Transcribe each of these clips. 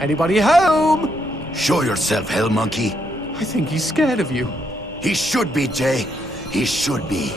Anybody home? Show yourself, hell monkey. I think he's scared of you. He should be, Jay. He should be.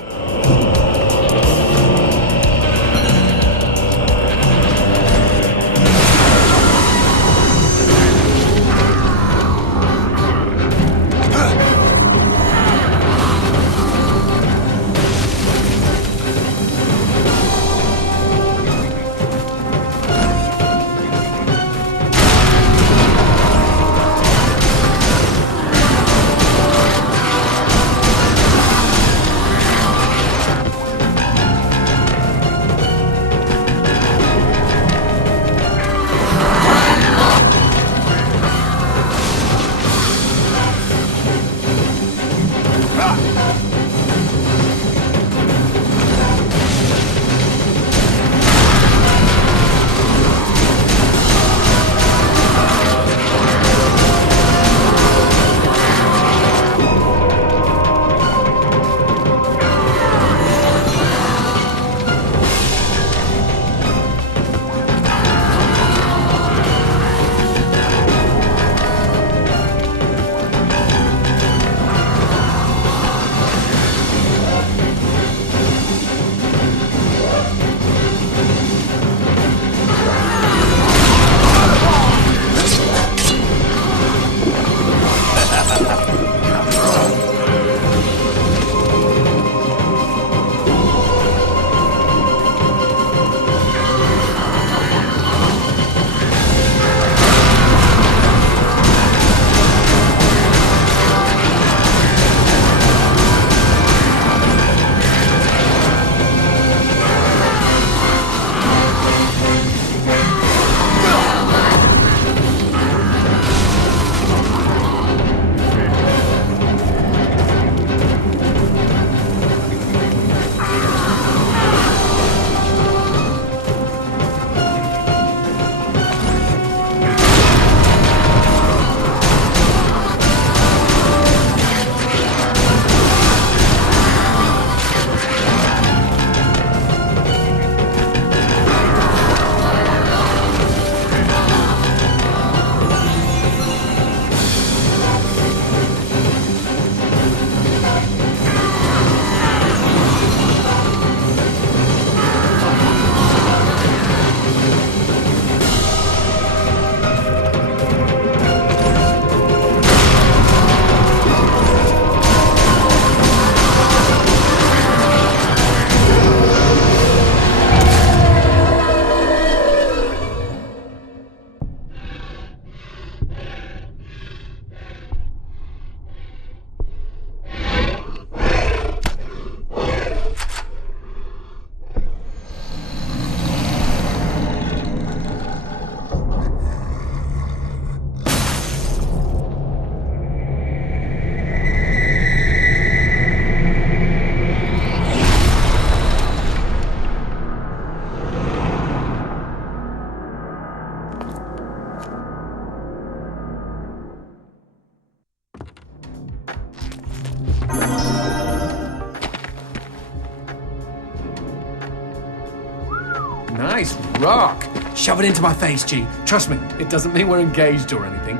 Nice rock. Shove it into my face, G. Trust me, it doesn't mean we're engaged or anything.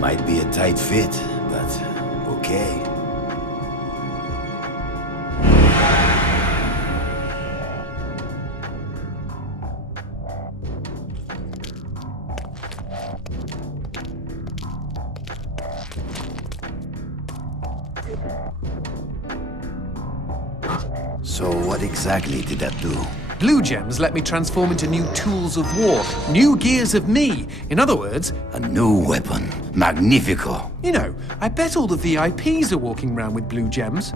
Might be a tight fit, but okay. So what exactly did that do? Blue gems let me transform into new tools of war, new gears of me. In other words, A new weapon. Magnifico. you know, I bet all the VIPs are walking around with blue gems.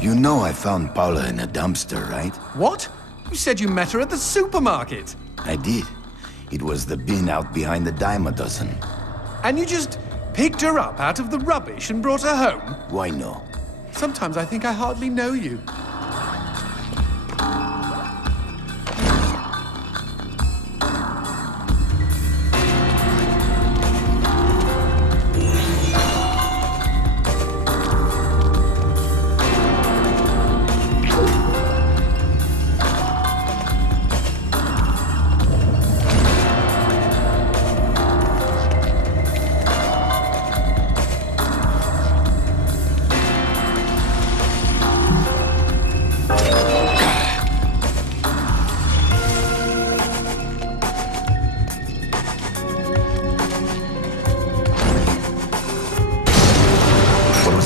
You know I found Paula in a dumpster, right? What? You said you met her at the supermarket. I did. It was the bin out behind the dime a dozen. And you just picked her up out of the rubbish and brought her home? Why no? Sometimes I think I hardly know you.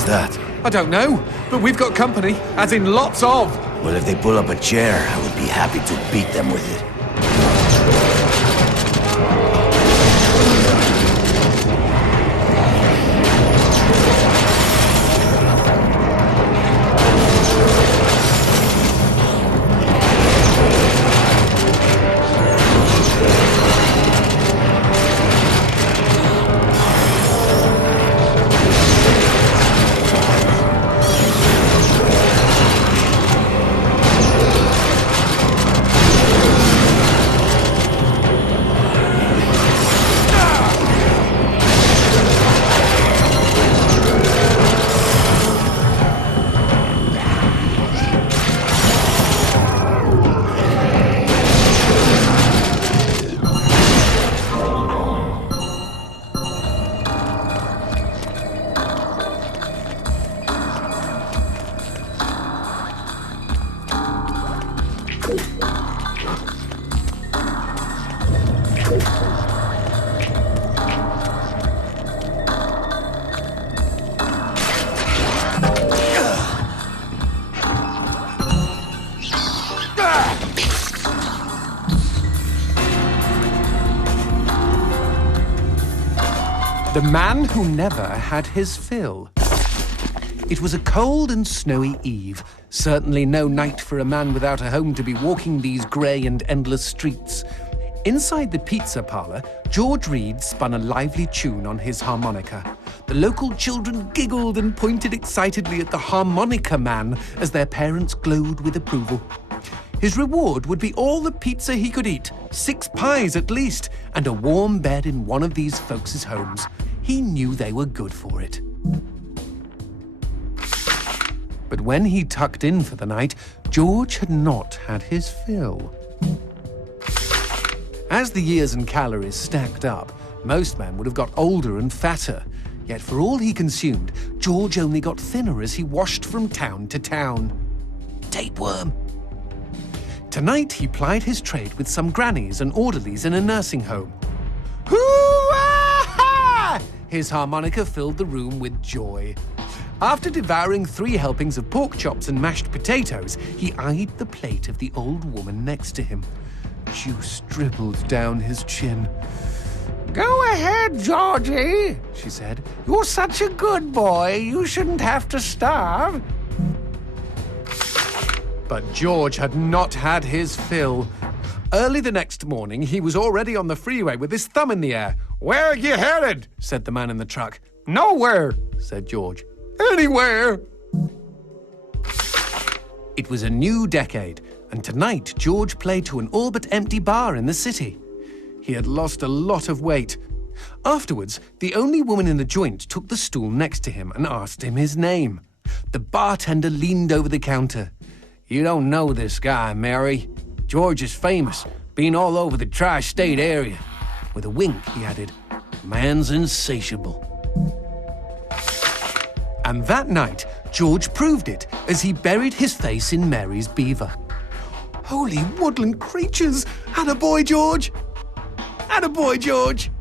That? I don't know, but we've got company, as in lots of. Well, if they pull up a chair, I would be happy to beat them with it. The man who never had his fill. It was a cold and snowy eve. Certainly no night for a man without a home to be walking these grey and endless streets. Inside the pizza parlour, George Reed spun a lively tune on his harmonica. The local children giggled and pointed excitedly at the harmonica man as their parents glowed with approval. His reward would be all the pizza he could eat, 6 pies at least, and a warm bed in one of these folks' homes. He knew they were good for it. But when he tucked in for the night, George had not had his fill. As the years and calories stacked up, most men would have got older and fatter. Yet for all he consumed, George only got thinner as he washed from town to town. Tapeworm. Tonight he plied his trade with some grannies and orderlies in a nursing home. Hoo-ah! His harmonica filled the room with joy. After devouring 3 helpings of pork chops and mashed potatoes, he eyed the plate of the old woman next to him. Juice dribbled down his chin. "Go ahead, Georgie," she said. "You're such a good boy, you shouldn't have to starve." But George had not had his fill. Early the next morning, he was already on the freeway with his thumb in the air. "Where are you headed?" said the man in the truck. "Nowhere," said George. "Anywhere." It was a new decade, and tonight George played to an all but empty bar in the city. He had lost a lot of weight. Afterwards, the only woman in the joint took the stool next to him and asked him his name. The bartender leaned over the counter. "You don't know this guy, Mary. George is famous, been all over the tri-state area." With a wink, he added, "Man's insatiable." And that night, George proved it as he buried his face in Mary's beaver. Holy woodland creatures! Attaboy, George! Attaboy, George!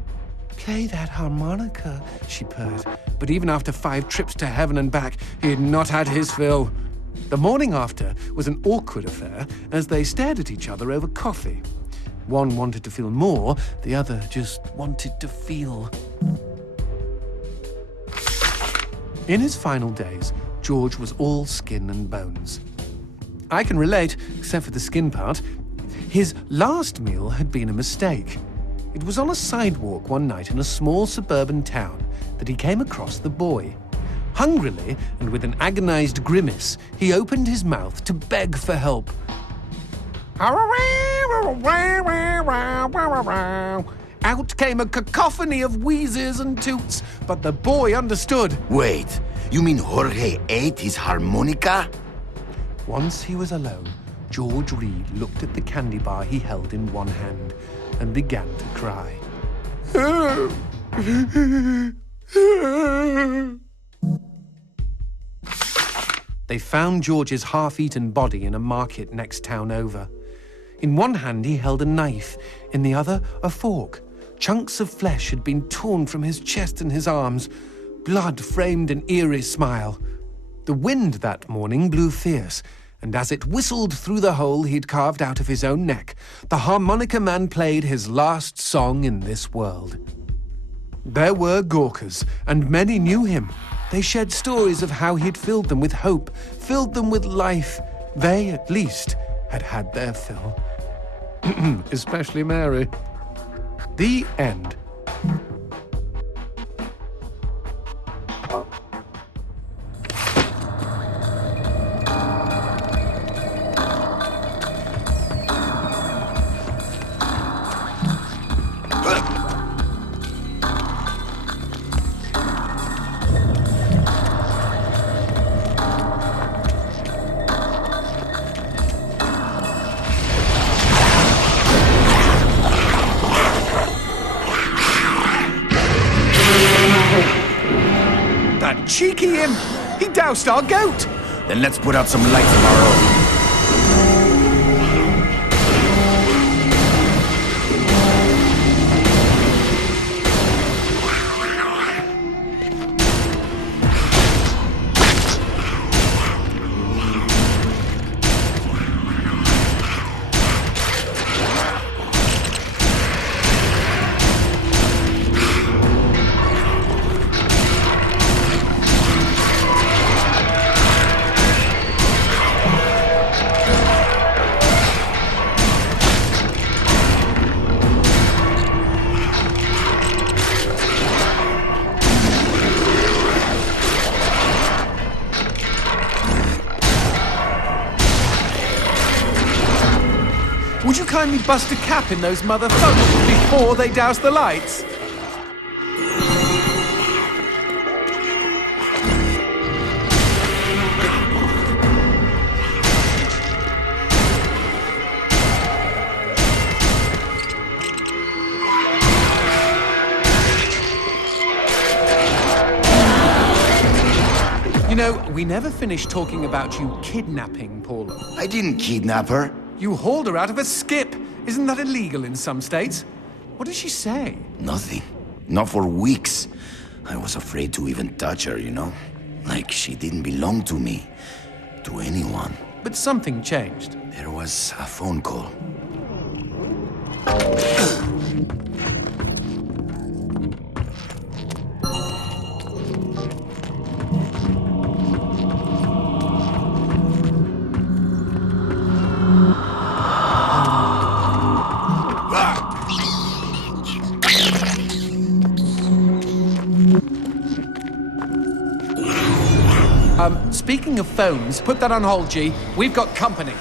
"Play that harmonica," she purred. But even after 5 trips to heaven and back, he had not had his fill. The morning after was an awkward affair as they stared at each other over coffee. One wanted to feel more, the other just wanted to feel. In his final days, George was all skin and bones. I can relate, except for the skin part. His last meal had been a mistake. It was on a sidewalk one night in a small suburban town that he came across the boy. Hungrily and with an agonized grimace, he opened his mouth to beg for help. Out came a cacophony of wheezes and toots, but the boy understood. Wait, you mean Jorge ate his harmonica? Once he was alone, George Reed looked at the candy bar he held in one hand and began to cry. They found George's half-eaten body in a market next town over. In one hand he held a knife, in the other a fork. Chunks of flesh had been torn from his chest and his arms. Blood framed an eerie smile. The wind that morning blew fierce, and as it whistled through the hole he'd carved out of his own neck, the harmonica man played his last song in this world. There were Gawkers, and many knew him. They shared stories of how he'd filled them with hope, filled them with life. They, at least, had had their fill. Especially Mary. The end. Cheeky him! He doused our goat! Then let's put out some lights of our own. Would you kindly bust a cap in those motherfuckers before they douse the lights? You know, we never finished talking about you kidnapping Paula. I didn't kidnap her. You hauled her out of a skip. Isn't that illegal in some states? What did she say? Nothing. Not for weeks. I was afraid to even touch her, you know? Like she didn't belong to me. To anyone. But something changed. There was a phone call. Speaking of phones, put that on hold, G. We've got company.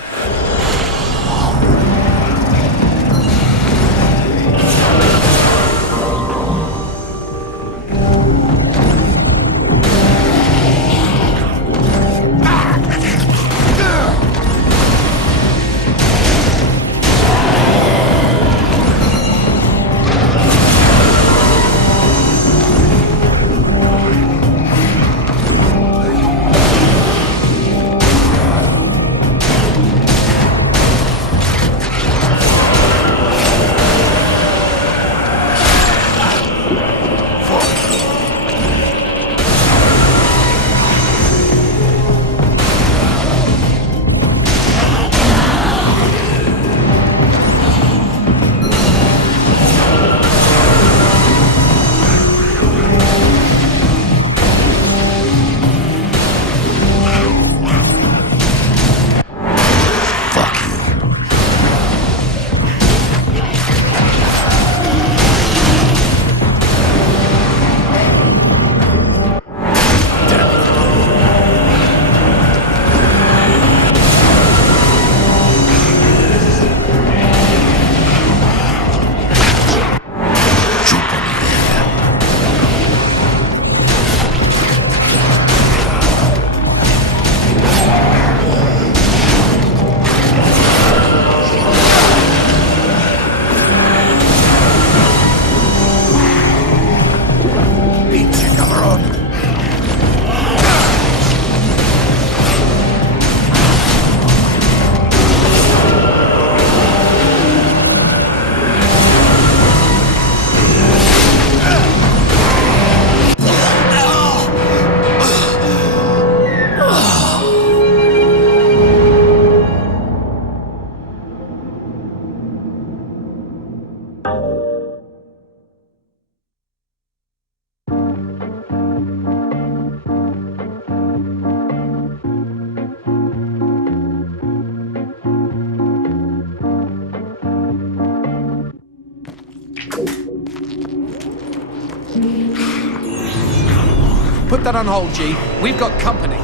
Put that on hold, G. We've got company.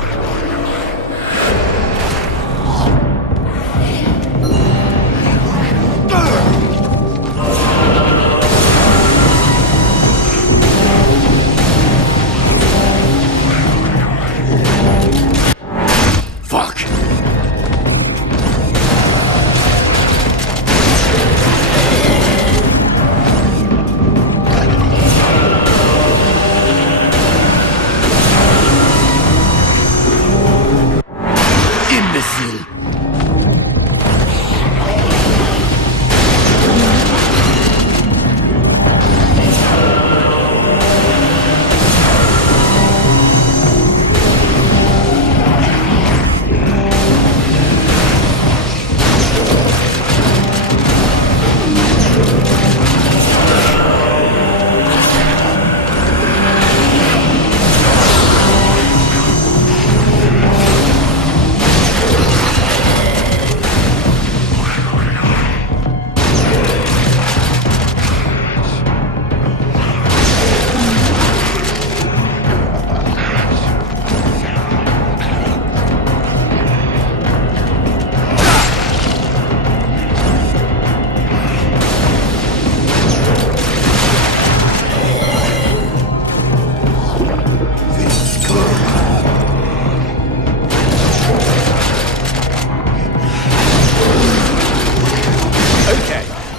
Fuck! Imbecile!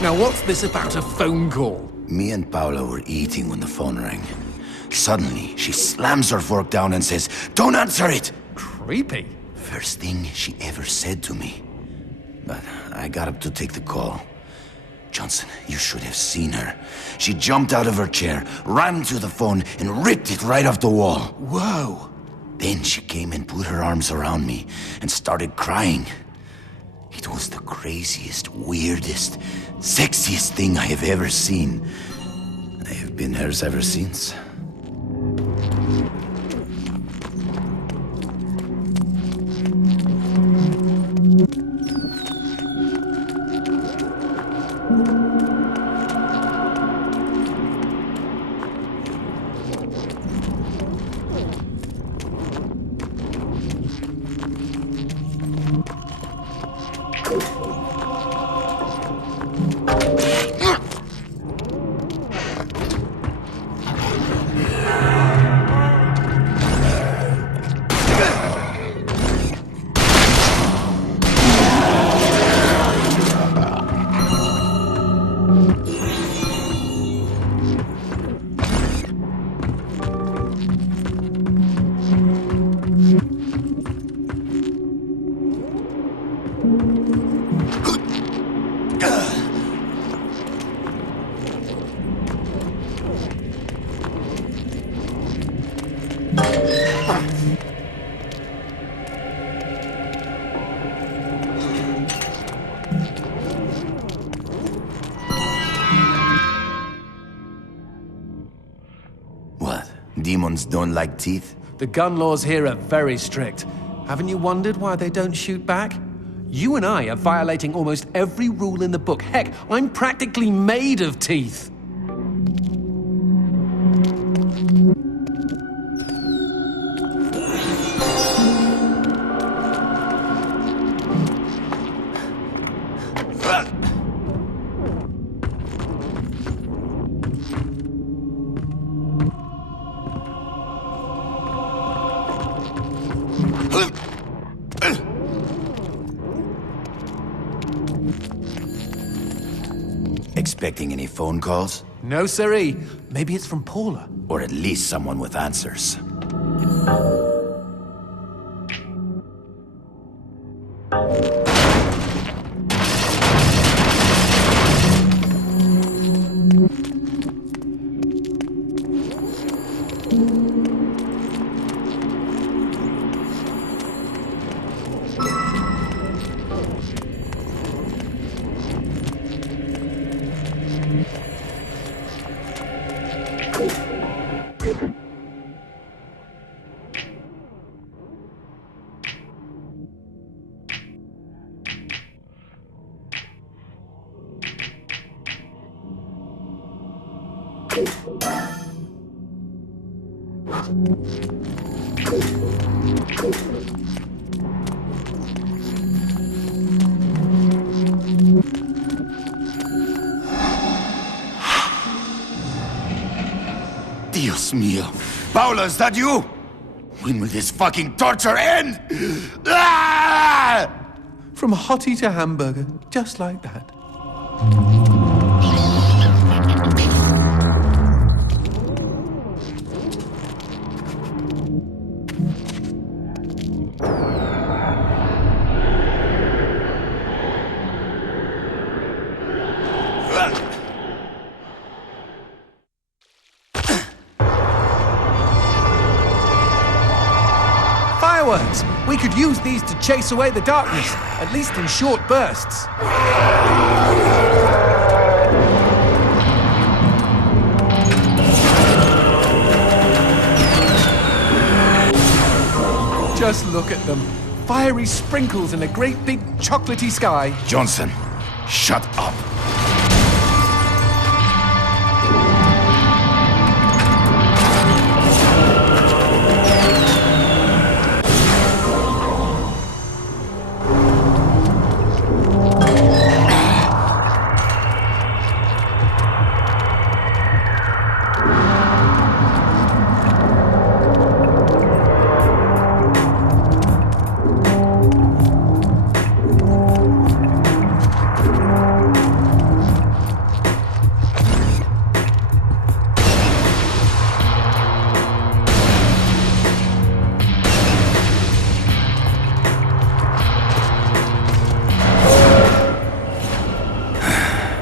Now what's this about a phone call? Me and Paula were eating when the phone rang. Suddenly, she slams her fork down and says, "Don't answer it!" Creepy. First thing she ever said to me. But I got up to take the call. Johnson, you should have seen her. She jumped out of her chair, ran to the phone, and ripped it right off the wall. Whoa. Then she came and put her arms around me and started crying. It was the craziest, weirdest, sexiest thing I have ever seen. I have been hers ever since. What? Demons don't like teeth? The gun laws here are very strict. Haven't you wondered why they don't shoot back? You and I are violating almost every rule in the book. Heck, I'm practically made of teeth. Expecting any phone calls? No, siree. Maybe it's from Paula. Or at least someone with answers. Dios mío. Paula, is that you? When will this fucking torture end? Ah! From hottie to hamburger, just like that. Fireworks! We could use these to chase away the darkness, at least in short bursts. Just look at them. Fiery sprinkles in a great big chocolatey sky. Johnson, shut up.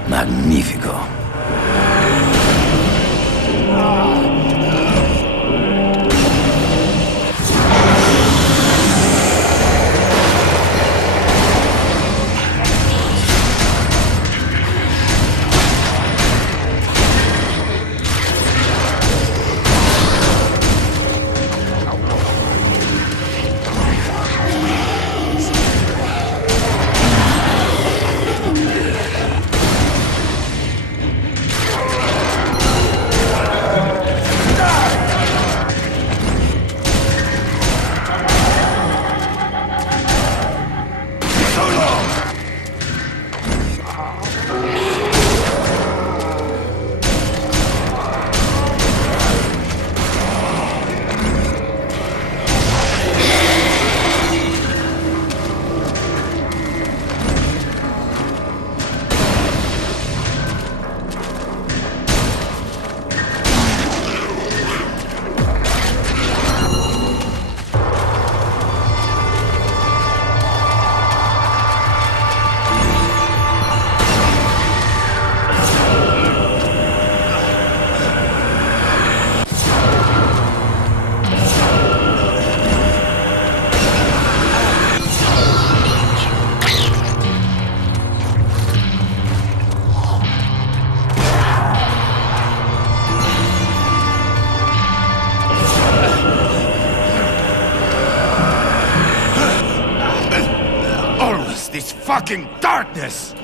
Magnifico. This fucking darkness!